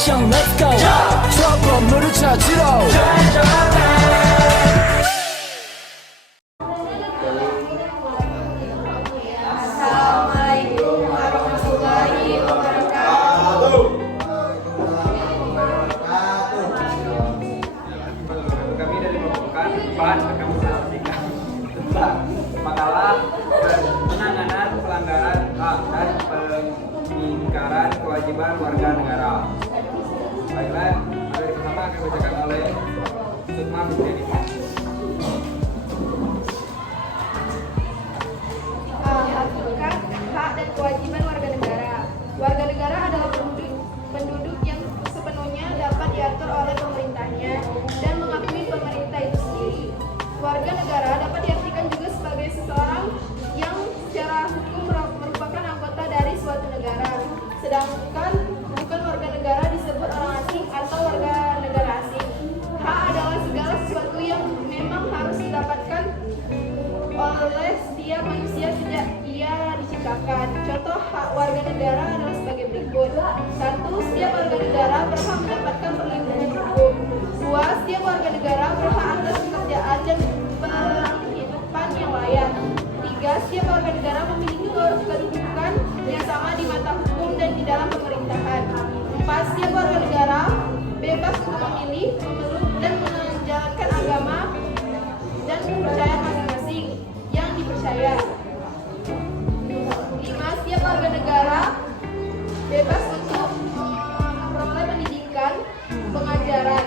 액션 let's go 저 건물을 찾으러 Assalamualaikum warahmatullahi wabarakatuh. Kami dari membawakan bahan yang kami sampaikan tentang makalah penanganan pelanggaran hak dan pengingkaran kewajiban warga negara. Baiklah, materi pertama akan dibacakan oleh Sukma Husaini. Hakikat, hak dan kewajiban warga negara. Warga negara adalah penduduk yang sepenuhnya dapat diatur oleh pemerintahnya dan mengakui pemerintah itu sendiri. Warga negara dapat diartikan juga sebagai seseorang yang secara hukum merupakan anggota dari suatu negara. Sedangkan bukan warga negara disebut orang asing atau warga negara asing. Hak adalah segala sesuatu yang memang harus didapatkan oleh setiap manusia sejak ia diciptakan. Contoh hak warga negara adalah sebagai berikut. 1. Setiap warga negara berhak mendapatkan perlindungan hukum. 2. Setiap warga negara berhak atas pekerjaan dan penghidupan yang layak. 3. Setiap warga negara memiliki kedudukan yang sama di mata hukum dan di dalam pemerintahan. 4. Setiap warga negara bebas untuk memilih, memeluk, dan menjalankan agama dan kepercayaan masing-masing yang dipercaya. 5. Setiap warga negara bebas untuk memperoleh pendidikan, pengajaran.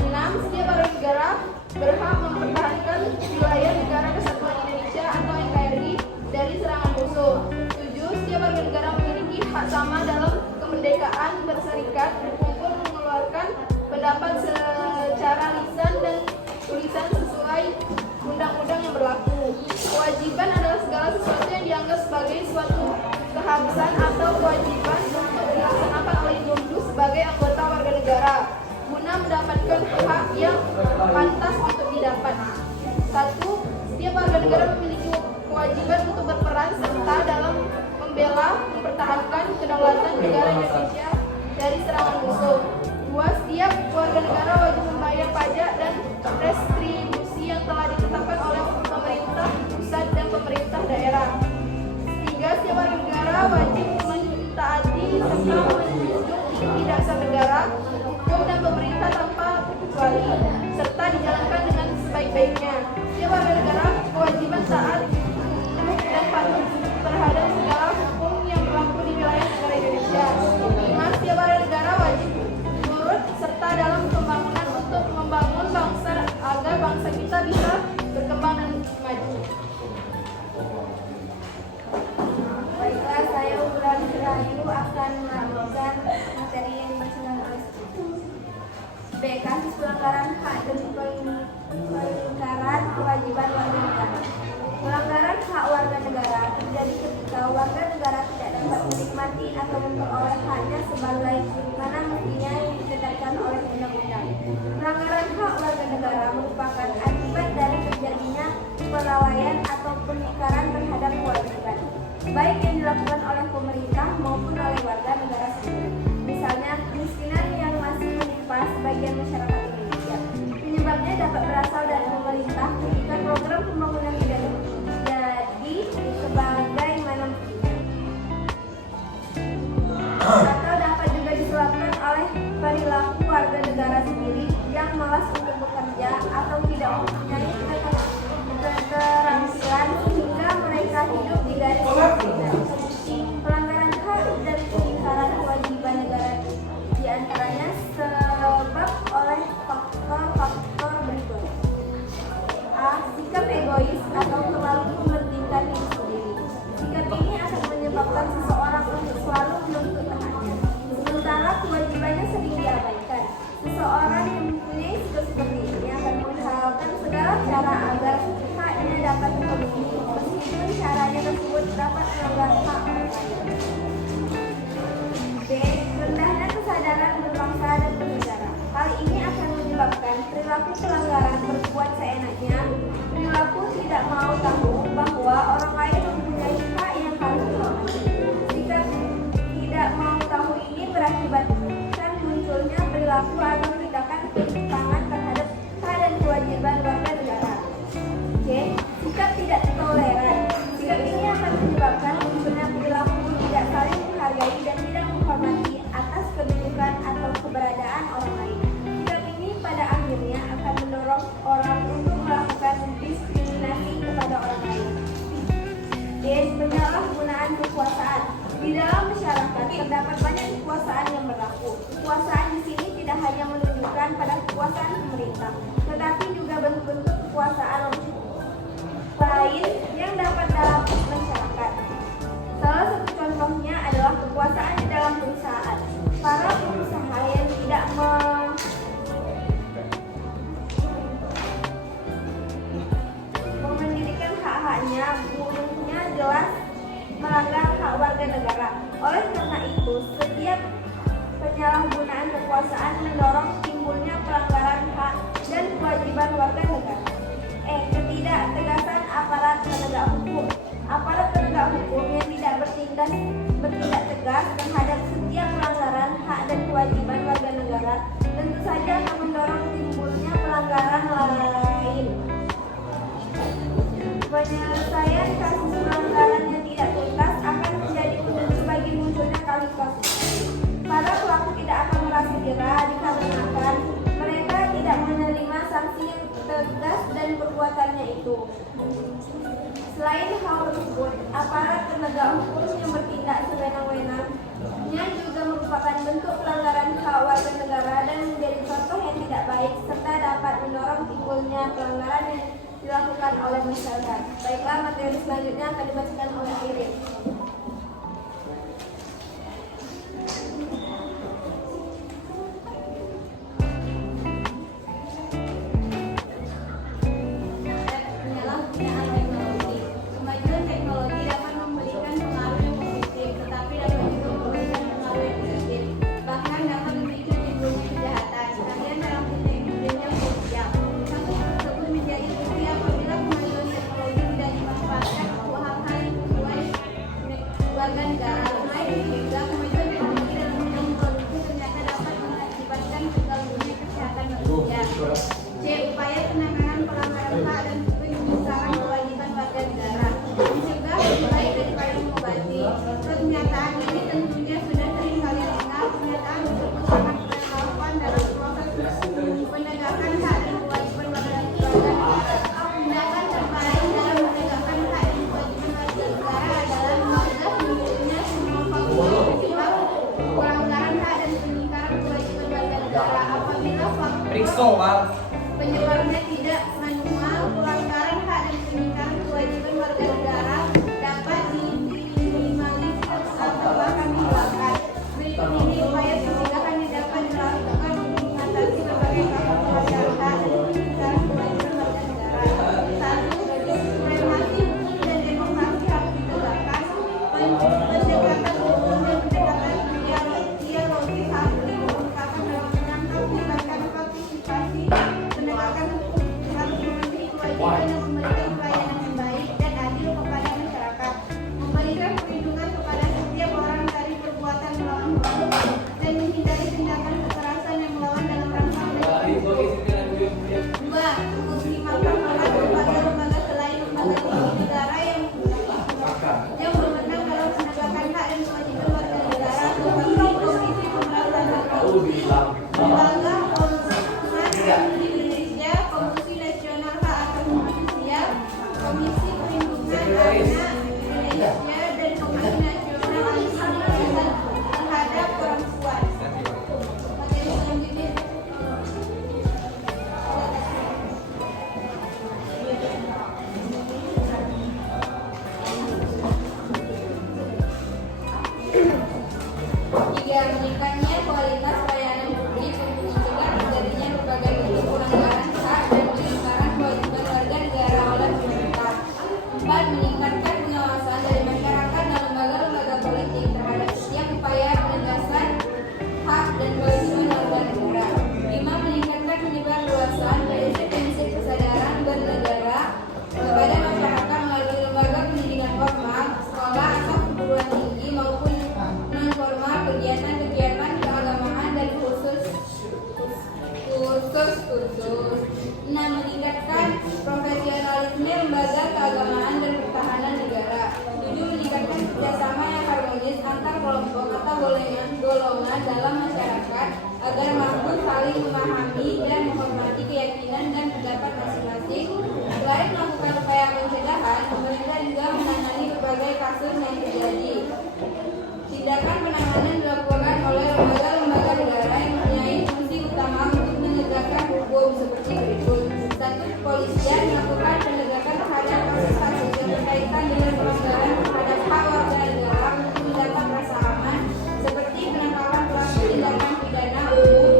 6. Setiap warga negara berhak mempertahankan wilayah negara kesatuan Indonesia atau NKRI dari serangan musuh. 7. Setiap warga negara memiliki hak sama dalam kemerdekaan berserikat, berkumpul, mengeluarkan pendapat secara lisan dan tulisan sesuai undang-undang yang berlaku. Kewajiban adalah segala sesuatu yang dianggap sebagai suatu keharusan atau kewajiban untuk dilaksanakan oleh individu sebagai anggota warga negara guna mendapatkan hak yang pantas untuk didapat. 1. Setiap warga negara memiliki kewajiban untuk berperan serta dalam membela, mempertahankan kedaulatan negara Indonesia dari serangan musuh. 2. Setiap warga negara wajib membayar pajak dan retribusi yang telah ditetapkan oleh pemerintah pusat dan pemerintah daerah. 3. Setiap warga negara wajib mentaati serta menjunjung tinggi dasar negara, hukum dan pemerintah tanpa terkecuali, serta dijalankan dengan sebaik-baiknya. Setiap warga negara kewajiban taat dan patuh terhadap segala hukum yang berlaku di wilayah negara Indonesia. 5. Setiap warga negara wajib turut serta dalam pembangunan untuk membangun bangsa agar bangsa kita bisa berkembang dan maju. Baiklah, saya Wulan Rahayu akan melanjutkan materi yang dibacakan oleh B. Kasus pelanggaran hak dan pengingkaran kewajiban warga negara. Pelanggaran hak warga negara terjadi ketika warga negara tidak dapat menikmati atau memperoleh haknya sebagai mana mestinya yang ditetapkan oleh undang-undang. Pelanggaran hak warga negara merupakan akibat dari terjadinya kelalaian atau pengingkaran terhadap kewajiban, baik yang dilakukan oleh pemerintah maupun oleh warga negara sendiri. Misalnya, kemiskinan yang masih menimpa sebagian masyarakat Indonesia. Penyebabnya dapat berasal dari pemerintah ketika program pembangunan tidak jadi sebagaimana mestinya, atau dapat juga disebabkan oleh perilaku warga negara sendiri yang malas untuk bekerja atau tidak mempunyai keterampilan sehingga mereka hidup di garis kemiskinan. Pelanggaran hak dan pengingkaran kewajiban negara diantaranya sebab oleh faktor-faktor berikut. A. Sikap egois atau terlalu mementingkan diri sendiri. Sikap ini akan menyebabkan seseorang untuk selalu menuntut haknya, sementara kewajibannya sering diabaikan. Seseorang yang mempunyai sikap seperti ini akan menghalalkan segala cara agar haknya dapat dipenuhi, meskipun caranya tersebut dapat melanggar hak orang lain. B. Rendahnya kesadaran berbangsa dan bernegara. Hal ini akan menyebabkan perilaku pelanggaran berbuat seenaknya, perilaku tidak mau tahu bahwa orang lain mempunyai hak yang harus dihormati. Sikap tidak mau tahu ini berakibatkan Penyalahgunaan kekuasaan. Di dalam masyarakat terdapat banyak kekuasaan yang berlaku. Kekuasaan di sini tidak hanya menunjukkan pada kekuasaan pemerintah, tetapi juga bentuk-bentuk kekuasaan lain yang dapat dalam masyarakat. Salah satu contohnya adalah kekuasaan di dalam perusahaan. Para pengusaha yang tidak memendirikan hak-haknya, buruhnya jelas melanggar hak warga negara. Oleh karena itu, setiap penyalahgunaan kekuasaan mendorong timbulnya pelanggaran hak dan kewajiban warga negara. Ketidaktegasan aparat penegak hukum. Aparat penegak hukum yang tidak bertindak tegas terhadap setiap pelanggaran hak dan kewajiban warga negara tentu saja akan mendorong timbulnya pelanggaran lain. Penyelesaian kasus pelanggaran yang tidak tuntas akan menjadi penyebab bagi munculnya kasus-kasus. Para pelaku tidak akan merasa jerah dikarenakan mereka tidak menerima sanksi yang tegas dan perbuatannya itu. Selain hal tersebut, aparat penegak hukum yang bertindak sewenang-wenangnya juga merupakan bentuk pelanggaran hak warga negara dan menjadi contoh yang tidak baik serta dapat mendorong timbulnya pelanggaran yang dilakukan oleh masyarakat. Baiklah, materi selanjutnya akan dibacakan oleh Irin. Penyalahgunaan teknologi. Kemajuan teknologi dapat memberikan pengaruh yang positif, tetapi dapat juga memberikan pengaruh yang negatif. Bahkan dapat memicu timbulnya kejahatan. Kalian dalam dunia sosial. Kasus tersebut menjadi bukti apabila kemajuan teknologi tidak dimanfaatkan untuk hal-hal yang sesuai warga negara. Selain itu juga kemajuan teknologi dalam bidang produksi ternyata dapat mengakibatkan terganggunya kesehatan manusia. C. Upaya penanganan pelanggaran hak dan penyesalan kewajiban warga negara. Mencegah lebih baik daripada mengobati. Pernyataan ini tentunya sudah sering kalian dengar. Pernyataan tersebut sangat relevan dalam proses penegakan hak dan kewajiban warga negara. Tindakan terbaik dalam menegakkan hak dan kewajiban warga negara adalah mencegah munculnya semua faktor penyebab pelanggaran hak dan peningkaran kewajiban warga negara. Apabila faktor penyebabnya tidak manual, pelanggaran hak dan peningkaran kewajiban warga negara dapat diminimalisir atau bahkan dihilangkan. Berikut ini upaya pencegahan yang dapat dilakukan untuk mengatasi berbagai kasus pelanggaran hak dan peningkaran kewajiban warga negara. 1. Supremasi hukum dan demokrasi harus ditegakkan. Pendekatan hukum dan pendekatan dialogis harus dikemukakan dalam menangkap tindakan partisipasi. Penegakan hukum harus memenuhi kewajiban dan memberikan pelayanan yang baik dan adil kepada masyarakat, memberikan perlindungan kepada setiap orang dari perbuatan melawan hukum dan menghindari tindakan kekerasan yang melawan dalam rangka menegakkan hukum. 2. Mengoptimalkan peran lembaga-lembaga selain lembaga tinggi negara yang berwenang dalam penegakan hak dan kewajiban warga negara seperti Komisi Pemberantasan Korupsi, Lembaga Ormas Indonesia, Komisi Nasional Hak Asasi Manusia, Komisi Perlindungan Anak Indonesia, dan Komisi Nasional Anti-Kekerasan Terhadap Perempuan. Materi selanjutnya. Tiga, meningkatnya kualitas pelayanan publik untuk mencegah terjadinya berbagai bentuk pelanggaran hak dan peningkatan kewajiban warga negara oleh pemerintah. 4. Meningkatkan pengawasan dari masyarakat dan lembaga-lembaga politik terhadap setiap upaya penegasan hak dan kewajiban warga negara. 5. Meningkatkan penyebarluasan prinsip-prinsip kesadaran bernegara kepada masyarakat melalui lembaga pendidikan formal, sekolah atau perguruan tinggi maupun non-formal, kegiatan-kegiatan keagamaan dan kursus. 6. Meningkatkan profesionalisme lembaga keagamaan dan pertahanan negara. 7. Meningkatkan kerjasama yang harmonis antar kelompok atau golongan dalam masyarakat agar mampu saling memahami dan menghormati keyakinan dan pendapat masing-masing. Selain melakukan upaya pencegahan, pemerintah juga menangani berbagai kasus yang terjadi. Tindakan penanganan dilakukan oleh lembaga-lembaga negara yang mempunyai fungsi utama untuk menegakkan hukum seperti berikut. 1. Kepolisian melakukan penegakan terhadap kasus-kasus yang berkaitan dengan pelanggaran terhadap hak warga negara untuk mendapat rasa aman, seperti penangkapan pelaku tindakan pidana umum.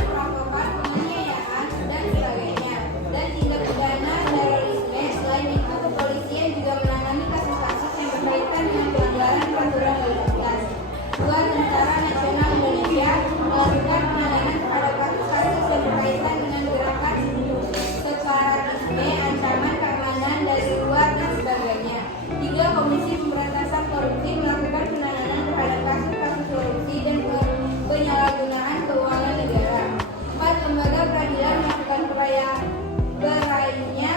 Perampokan, penganiayaan, dan sebagainya, dan tindak pidana terorisme. Selain itu, kepolisian juga menangani kasus-kasus yang berkaitan dengan pelanggaran peraturan lalu lintas. 2. Tentara Nasional Indonesia melakukan penanganan terhadap kasus-kasus yang berkaitan dengan gerakan separatisme, ancaman keamanan dari luar, dan sebagainya. 3. Komisi Pemberantasan Korupsi melakukan penanganan terhadap kasus-kasus korupsi dan penyalahgunaan keuangan negara. 4. Lembaga peradilan melakukan perayanya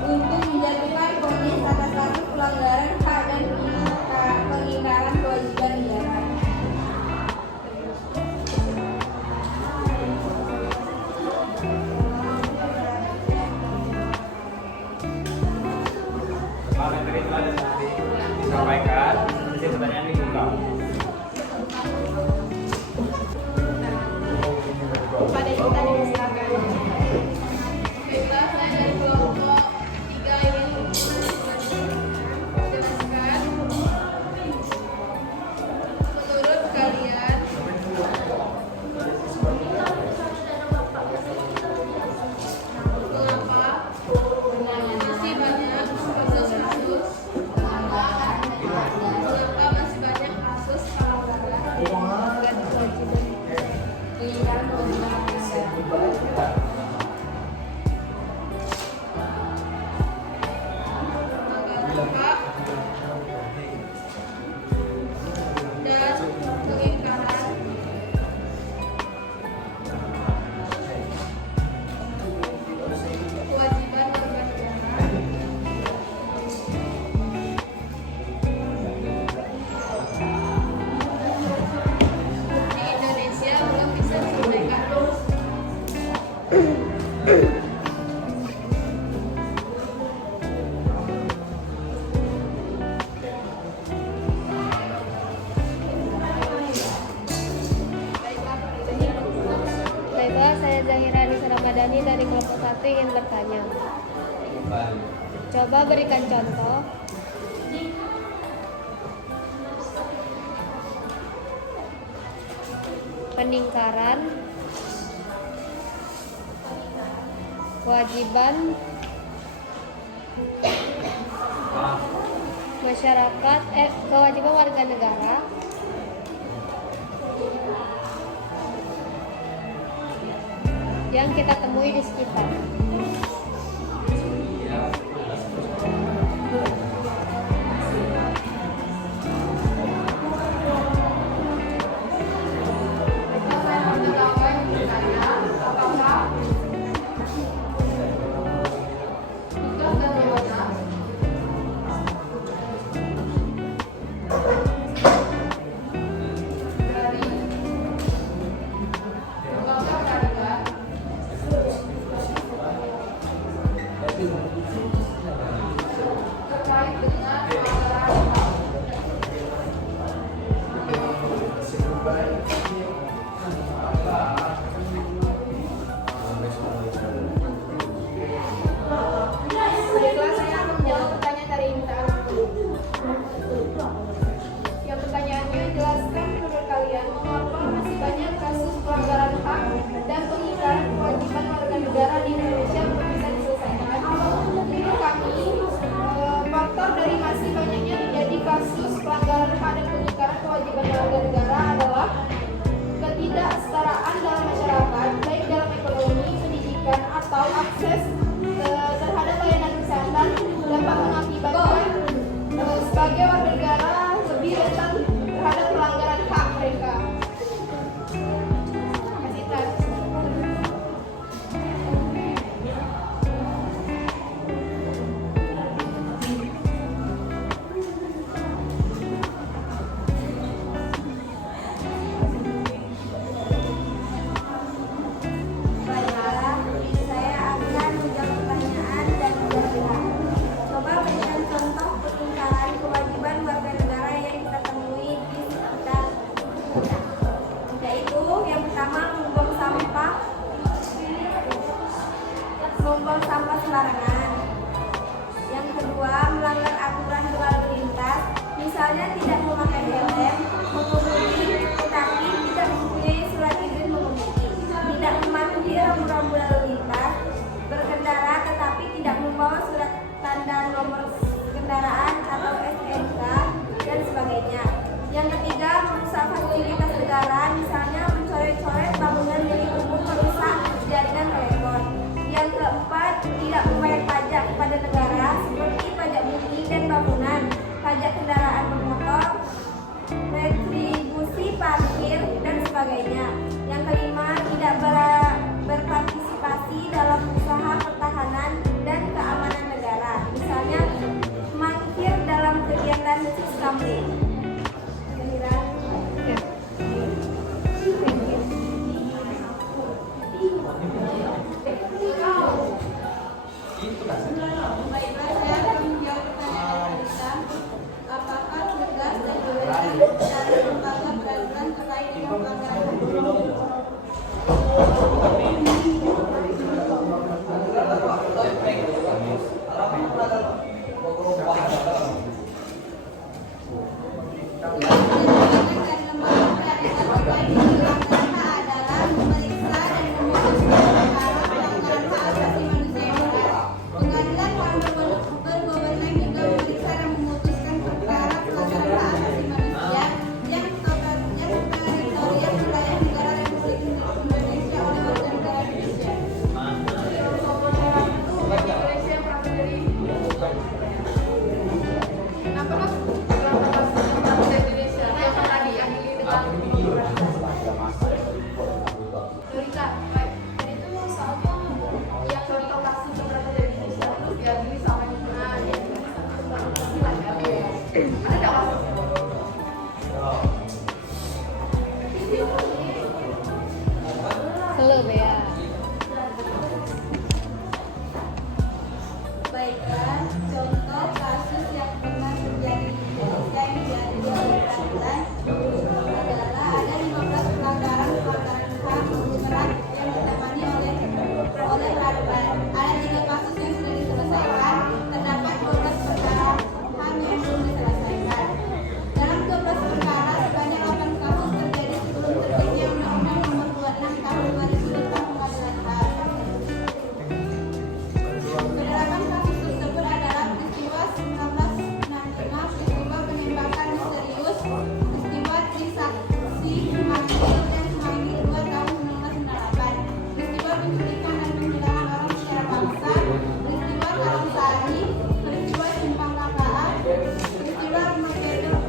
untuk menjatuhkan vonis atas kasus pelanggaran hak dan pengingkaran kewajiban negara. Pak Menteri itu ada seperti disampaikan, jadi pertanyaan dibuka. Pada kita dipersilakan. Baiklah, saya dari kelompok 3 ingin menjelaskan. Menurut kalian, mengapa masih banyak kasus-kasus? Mengapa masih banyak kasus pelanggaran dan kewajiban pengingkaran kewajiban negara? Mengapa dan pengingkaran kewajiban warga negara di Indonesia belum bisa diselesaikan? Baiklah, saya Zahira Nisa Ramadhani dari kelompok 1 ingin bertanya. Coba berikan contoh peningkaran kewajiban masyarakat, kewajiban warga negara yang kita temui di sekitar. Saya mengetahui misalnya apakah tugas dan wewenang dari lembaga peradilan nomor kendaraan atau SNK dan sebagainya. Yang ketiga, merusak fasilitas negara, misalnya mencoret-coret bangunan milik umum, merusak jaringan telepon. Yang keempat, tidak membayar pajak kepada negara seperti pajak bumi dan bangunan, pajak kendaraan bermotor, retribusi parkir dan sebagainya. Yang kelima, tidak berpartisipasi dalam usaha pertahanan dan keamanan negara, misalnya mangkir dalam kegiatan Siskampling. Baiklah, saya akan menjawab pertanyaan kita. Apakah tugas dan kewenangan dari lembaga peradilan terkait dengan pelanggaran hukum? Halo Bea. Baiklah, contoh kasus yang pernah terjadi di Indonesia yang diadili oleh peradilan adalah ada 15 pelanggaran HAM berat yang ditangani oleh peradilan. Ada 3 kasus yang sudah diselesaikan, terdapat 12 perkara HAM yang belum diselesaikan. Dalam 12 perkara, sebanyak 8 kasus terjadi sebelum terbitnya Undang-Undang Nomor 26 Tahun 2000 tentang Pengadilan HAM. Kedelapan kasus tersebut adalah peristiwa 1965, peristiwa penembakan misterius, peristiwa Trisakti Mampir dan Semanggi 2 tahun 1998, peristiwa penculikan dan penghilangan orang secara paksa, peristiwa Karangsari, peristiwa Simpang KKA, peristiwa Rumah Gedung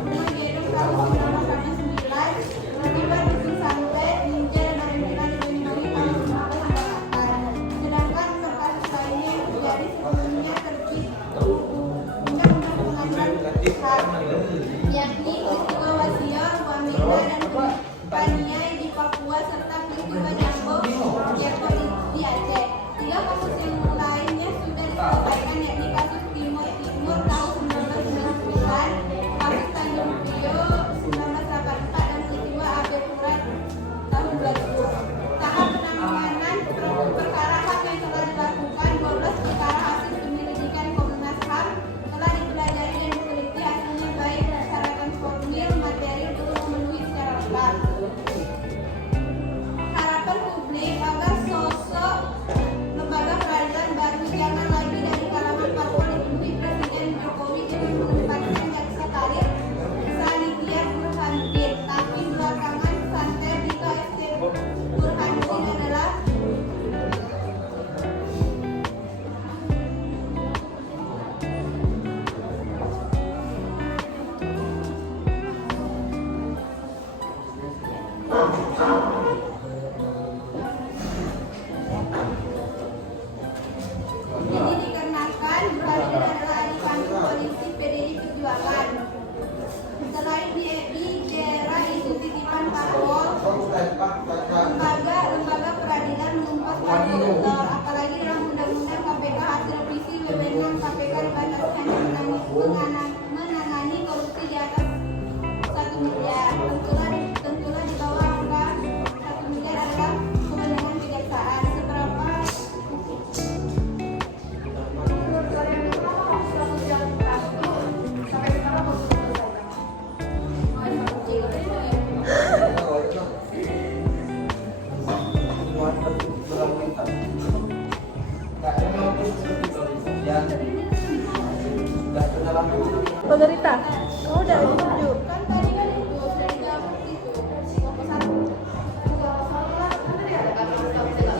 tahun 1989, peristiwa Dusun Santet, Ninja dan Aremina di Banyuwangi tahun 1998. Sedangkan untuk kasus lainnya yang terjadi sebelumnya terbit Undang-Undang Pengadilan HAM, yakni peristiwa Wasior, Wamena dan Paniai di Papua serta peristiwa Jambo di Aceh. 3 kasus yang lainnya sudah diselesaikan, yakni kasus Timur tahun 1999, kasus Tanjung Priok 1984 dan peristiwa AB Pura tahun 2000. Tahap penanganan perkara HAM yang telah dilakukan, 12 perkara hasil penyelidikan Komnas HAM telah dipelajari dan diteliti hasilnya baik berdasarkan formil materi untuk memenuhi secara lengkap. Harapan publik agar sosok lembaga peradilan baru jangan lagi dari kalangan parpol dipenuhi Presiden Jokowi dengan menempatkan jaksa tarik Sanitiar Burhanuddin, tapi belakangan santer di KST Burhanuddin adalah ini dikarenakan Burhanuddin adalah adik kandung polisi PDI Perjuangan. Selain di daerah itu titipan parpol, lembaga peradilan menumpaskan koruptor, apalagi dalam undang-undang KPK hasil revisi wewenang KPK dibatasi hanya menangani korupsi di atas 1 miliar. Tentulah di bawah angka 1 miliar adalah kewenangan kejaksaan. Seberapa sampai sekarang belum selesai. Margarita, kamu udah ditunjuk. Kan tadi kan itu sudah dijawab itu. Kelompok satu.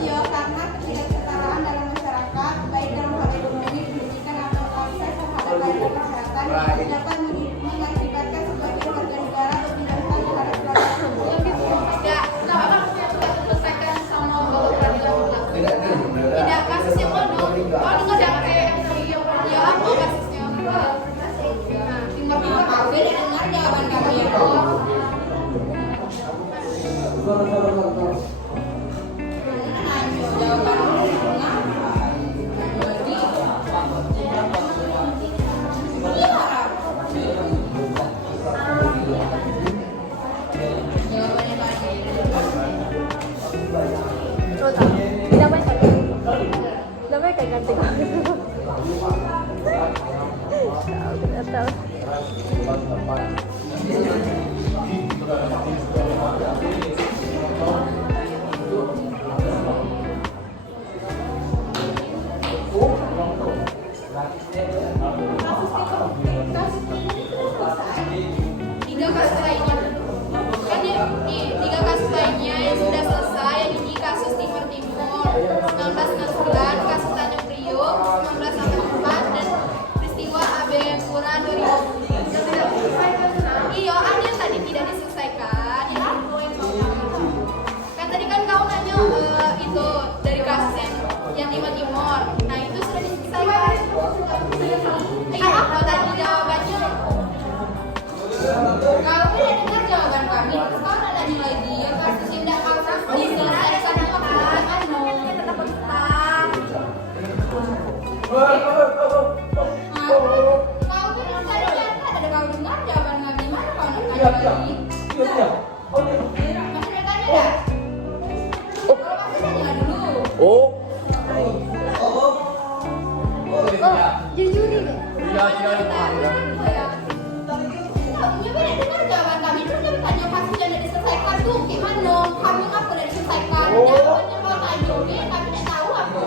Iya, karena ketidaksetaraan dalam masyarakat, baik dalam hal ekonomi, pendidikan atau akses terhadap keadilan kesehatan, dapat mengakibatkan sebagian warga negara berpindah terhadap keluarga tersebut. Tidak, kenapa kamu tidak selesaikan sama kalau peradilan ulang? Tidak, kasusnya mana? Oh, dengar yang ya apa kasusnya? Tiba-tiba kafe dan dengar jawaban kamu ya. Nanya jawaban kamu mengapa? Jawabannya banyak. Damai kan? Damai kayak ganti kok. Tahu. Tiga kasus lainnya kan tiga kasus lainnya yang sudah selesai, yang ini kasus Timur 1969, kasus Tanjung Priok 1964, dan peristiwa AB Pura 2000. Iya, ada yang tadi tidak diselesaikan, ya kan tadi kan kau nanya itu dari kasus yang Timur Timur, nah itu sudah diselesaikan. Apa tadi jawabannya? Kalau tidak dengar jawaban kami, terus kau ada nilai dia kasus yang tidak kau sanggup diselesaikan apa kan? Tetap utang. Kau tuh yang tadi nyata ada kau dengar jawaban kami mana kau nak tanya lagi? Masih ada tanya dah? Kalau masih tanya dulu. Oh, Jujur nih. Kamu juga tidak dengar jawaban kami, terus kami tanya kasus yang tidak diselesaikan tuh gimana? Kami ngapa tidak diselesaikan? Jawabannya kalau tanya oke, kami tidak tahu apa.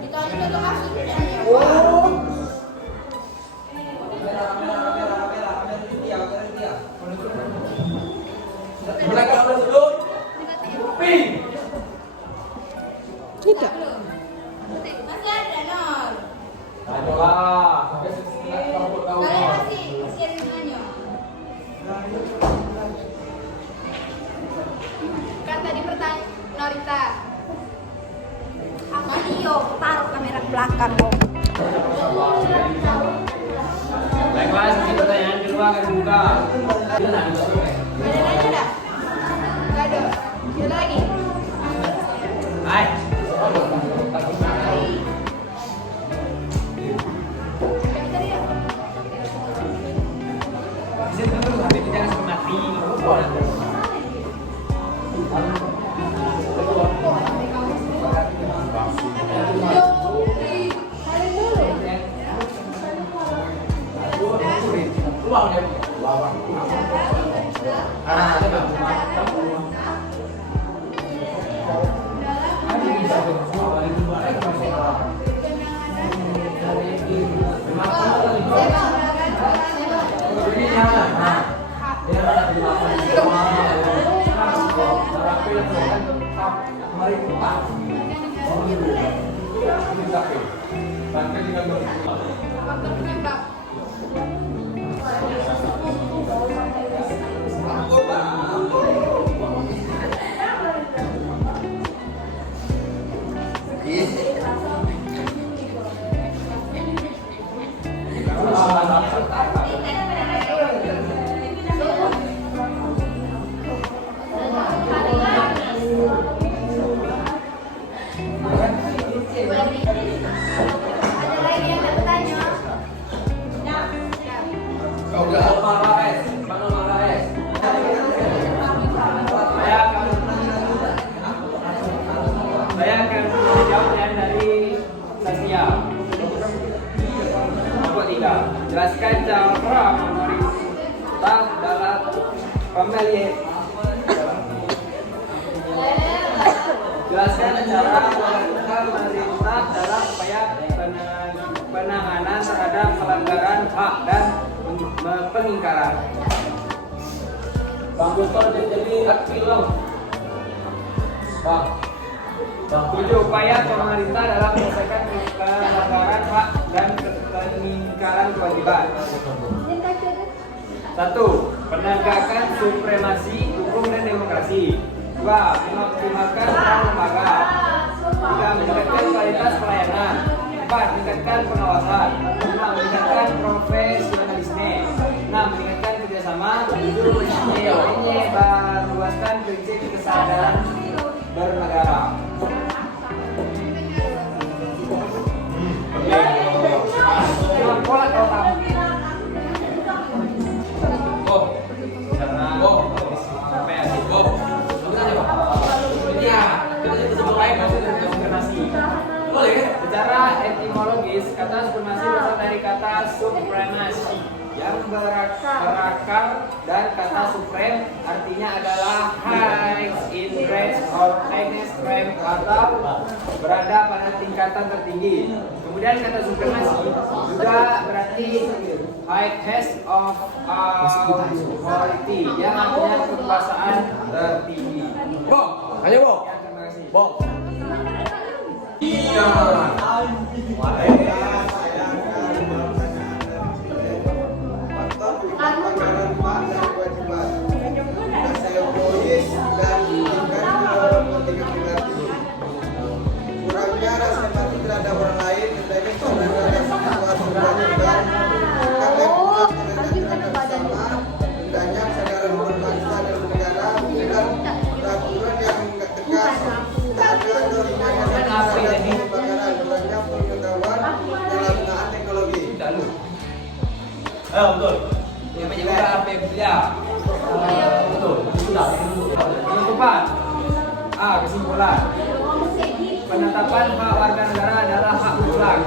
Ditanya juga kasus itu tidak ada apa. Tidak. Masih ada Nor. Ayolah. Kalian masih ada nanya. Kan tadi pertanyaan Norita. Apa iyo? Taruh kamera belakang kok. Baiklah, sedikit pertanyaan kedua akan dibuka. Ada nanya dah? Gak ada. Ada lagi. Hai. Bisa dulu, tapi kita langsung mati. Faktor penyebab. Ada lagi yang bertanya? Saya akan menjawab yang dari Saskia. Nomor 3. Jelaskan cara pemerintah dalam pembelian. Jelaskan cara pemerintah dalam upaya penanganan terhadap pelanggaran hak dan pengingkaran. Bang Gusto jadi aktif dong. Bang. 7. Upaya pemerintah dalam menyelesaikan pelanggaran hak dan pengingkaran kewajiban. 1. Penegakan supremasi hukum dan demokrasi. 2. Mengoptimalkan peran lembaga. 3. Meningkatkan kualitas pelayanan. 4. Meningkatkan pengawasan. 5. Meningkatkan profesionalisme. 6. Meningkatkan kerjasama. 7. Meluaskan prinsip kesadaran bernegara. Pola kau tahu. Secara etimologis, kata supremasi berasal dari kata supremasi yang berakar dan kata supreme artinya adalah high in range or highest rank atau berada pada tingkatan tertinggi. Kemudian kata supremasi juga berarti highest of authority yang artinya kekuasaan tertinggi. Bong, ayo Bong. Ya, terima kasih. Bong. Iya. Kurangnya rasa empati terhadap orang lain, hendaknya saudara suatu kewajiban. Karena terhadap sama, hendaknya saudara berbangsa dan bernegara bukan peraturan yang enggak tegas. Tak ada dorongan yang sadar pembakaran, kurangnya pengetahuan dalam penggunaan teknologi. Betul. Yang menjaga apabila betul. Penutupan. Kesimpulan. Penetapan hak warga negara adalah hak mutlak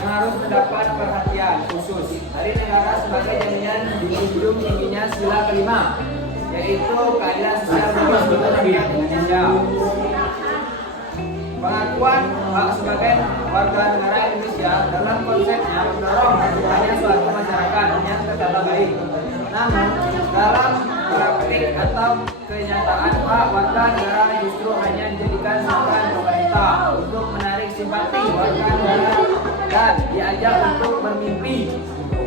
yang harus mendapat perhatian khusus dari negara sebagai jaminan junjung tingginya sila kelima, yaitu keadilan sosial bagi rakyat Indonesia. Pengakuan hak sebagai warga negara Indonesia dalam konsepnya mendorong terciptanya suatu masyarakat yang tertata baik. Namun, dalam praktik atau kenyataan hak warga negara justru hanya dijadikan sebagai pemerintah untuk menarik simpati warga negara dan diajak untuk bermimpi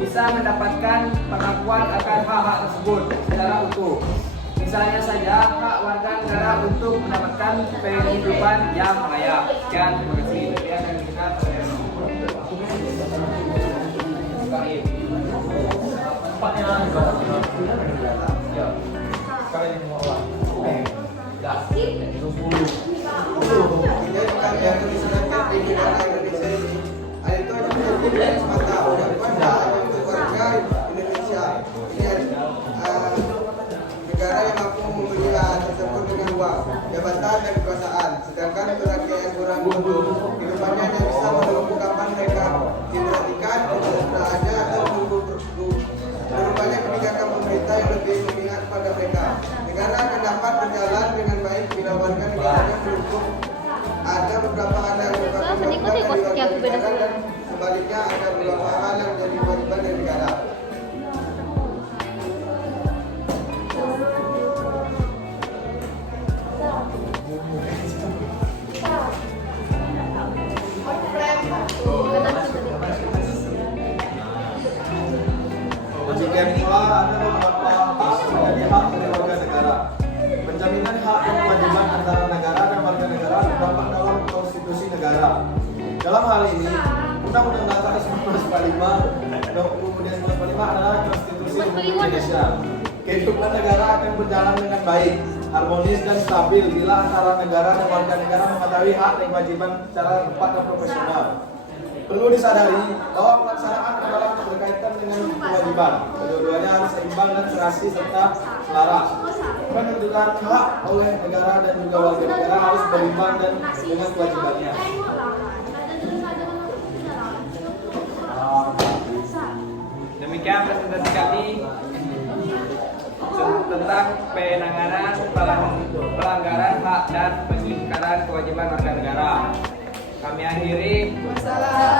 bisa mendapatkan pengakuan akan hak-hak tersebut secara utuh. Misalnya saja hak warga negara untuk mendapatkan kehidupan yang layak. Sekian, terima kasih. Dia akan kita Ini bukan yang diserahkan di negara Indonesia ini. Itu hanya menjadi semata, bukan hanya untuk warga Indonesia. Ini negara yang mampu membeli lahan tersebut dengan uang, jabatan dan kekuasaan. Sedangkan untuk rakyat yang kurang mampu, kehidupannya hanya bisa menunggu kapan mereka diperhatikan, tidak ada atau menunggu berupaya kebijakan pemerintah yang lebih memihak kepada mereka. Negara akan dapat berjalan dengan baik bila warga negaranya mendukung. Ada beberapa hal yang merupakan kewajiban dari warga negara dan sebaliknya ada beberapa hal yang menjadi kewajiban dari negara. Jika pula ada beberapa hak menjadi hak dari warga negara. Penjaminan hak dan kewajiban antara negara dan warga negara terdapat dalam konstitusi negara. Dalam hal ini, Undang-Undang Dasar 1945 dan kemudian 1945 adalah konstitusi Republik Indonesia. Kehidupan negara akan berjalan dengan baik, harmonis dan stabil bila antara negara dan warga negara mengetahui hak dan kewajiban secara tepat dan profesional. Perlu disadari bahwa pelaksanaan adalah berkaitan dengan kewajiban. Kedua-duanya harus seimbang dan serasi serta selaras. Penentukan hak oleh negara dan juga warga negara harus berimbang dan dengan kewajibannya. Demikian presentasi kami tentang penanganan pelanggaran hak dan pengingkaran kewajiban warga negara. Kami akhiri. Wassalam.